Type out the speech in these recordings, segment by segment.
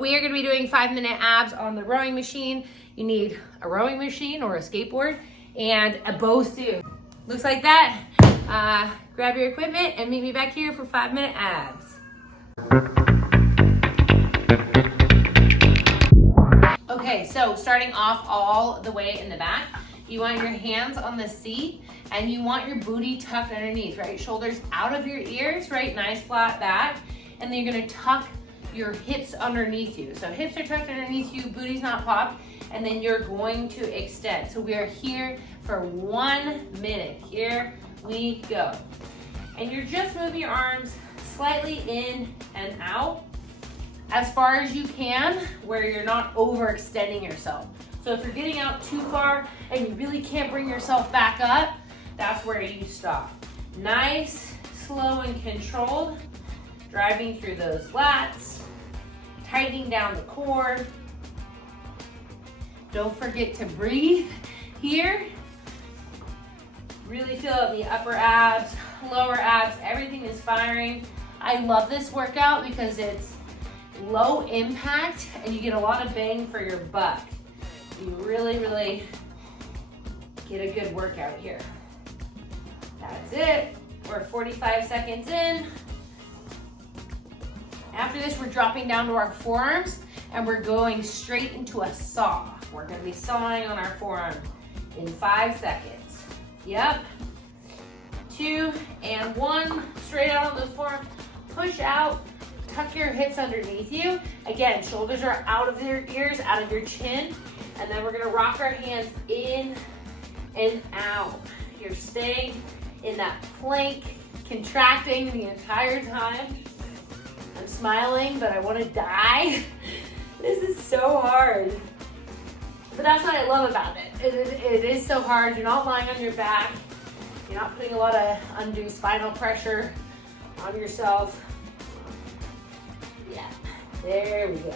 We are going to be doing 5-minute abs on the rowing machine. You need a rowing machine or a skateboard and a bow suit. Looks like that. Grab your equipment and meet me back here for 5-minute abs. Okay, so starting off all the way in the back, you want your hands on the seat and you want your booty tucked underneath, right? Shoulders out of your ears, right? Nice flat back. And then you're gonna tuck your hips underneath you. So hips are tucked underneath you, booty's not popped, and then you're going to extend. So we are here for 1 minute. Here we go. And you're just moving your arms slightly in and out as far as you can, where you're not overextending yourself. So if you're getting out too far and you really can't bring yourself back up, that's where you stop. Nice, slow and controlled, driving through those lats, tightening down the core. Don't forget to breathe here. Really feel it in the upper abs, lower abs, everything is firing. I love this workout because it's low impact and you get a lot of bang for your buck. You really get a good workout here. That's it. We're 45 seconds in. After this, we're dropping down to our forearms and we're going straight into a saw. We're gonna be sawing on our forearm in 5 seconds. Yep. 2 and 1, straight out on those forearms. Push out, tuck your hips underneath you. Again, shoulders are out of your ears, out of your chin. And then we're gonna rock our hands in and out. You're staying in that plank, contracting the entire time. I'm smiling, but I wanna die. This is so hard. But that's what I love about it. It is so hard. You're not lying on your back. You're not putting a lot of undue spinal pressure on yourself. Yeah, there we go.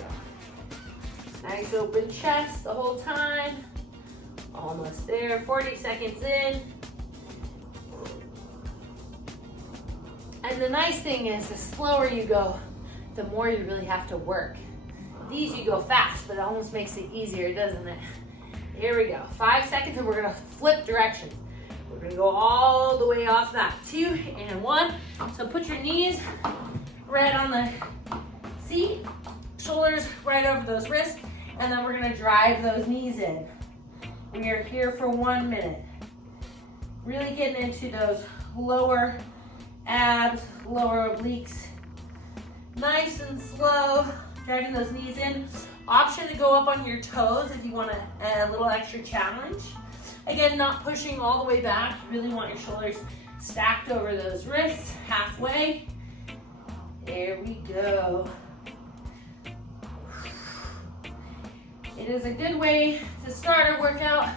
Nice open chest the whole time. Almost there, 40 seconds in. And the nice thing is, the slower you go, the more you really have to work. These you go fast, but it almost makes it easier, doesn't it? Here we go, 5 seconds and we're gonna flip direction. We're gonna go all the way off that. 2 and 1. So put your knees right on the seat, shoulders right over those wrists, and then we're gonna drive those knees in. We are here for 1 minute. Really getting into those lower abs, lower obliques. Nice and slow, driving those knees in. Option to go up on your toes if you want a little extra challenge. Again, not pushing all the way back. You really want your shoulders stacked over those wrists, halfway. There we go. It is a good way to start a workout,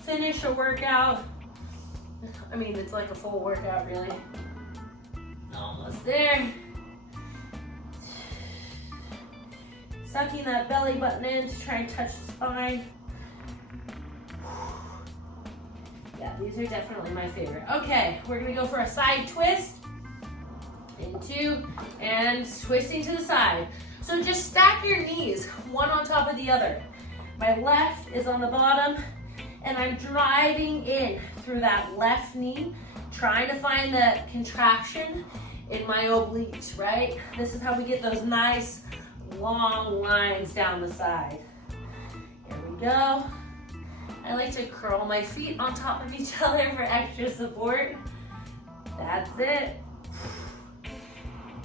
finish a workout. I mean, it's like a full workout, really. Almost there. Sucking that belly button in to try and touch the spine. Yeah, these are definitely my favorite. Okay, we're gonna go for a side twist. Into and twisting to the side. So just stack your knees, one on top of the other. My left is on the bottom, and I'm driving in through that left knee, trying to find the contraction in my obliques, right? This is how we get those nice long lines down the side. Here we go. I like to curl my feet on top of each other for extra support. That's it.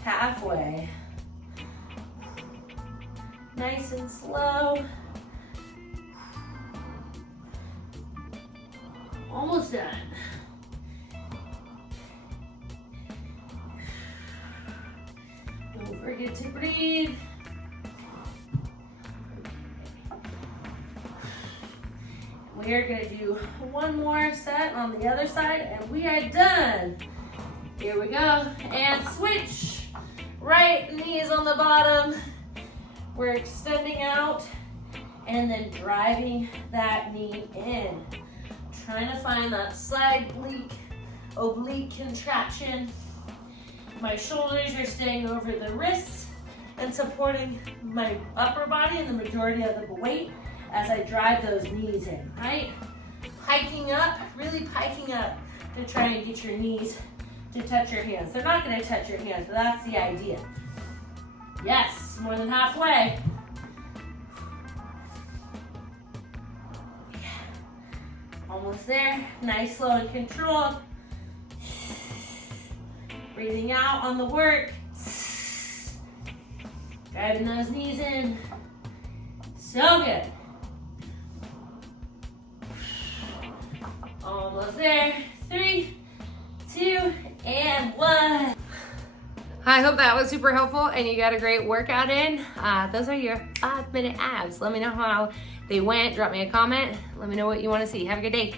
Halfway. Nice and slow. Almost done. Don't forget to breathe. We are going to do one more set on the other side and we are done. Here we go. And switch. Right knee is on the bottom. We're extending out and then driving that knee in. Trying to find that side oblique contraction. My shoulders are staying over the wrists and supporting my upper body and the majority of the weight as I drive those knees in, right? Hiking up, really hiking up to try and get your knees to touch your hands. They're not gonna touch your hands, but that's the idea. Yes, more than halfway. Almost there, nice, slow, and controlled. Breathing out on the work. Driving those knees in. So good. Almost there. 3, 2, and 1. I hope that was super helpful and you got a great workout in. Those are your 5-minute abs. Let me know how they went. Drop me a comment. Let me know what you want to see. Have a good day.